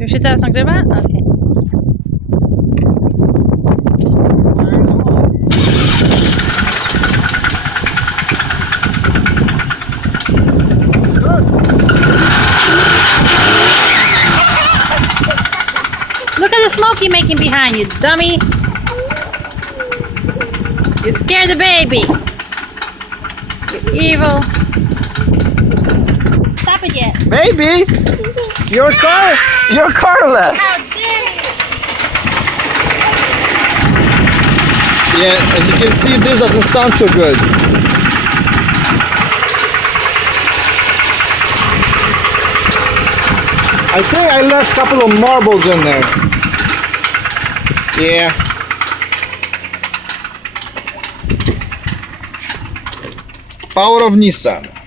Już się teraz nagrywa? Okej. Look at the smoke you're making behind you, dummy. You scared the baby. You're evil. Stop it yet. Baby! Your car left! How dare you! Yeah, as you can see, this doesn't sound too good. I think I left a couple of marbles in there. Yeah. Power of Nissan.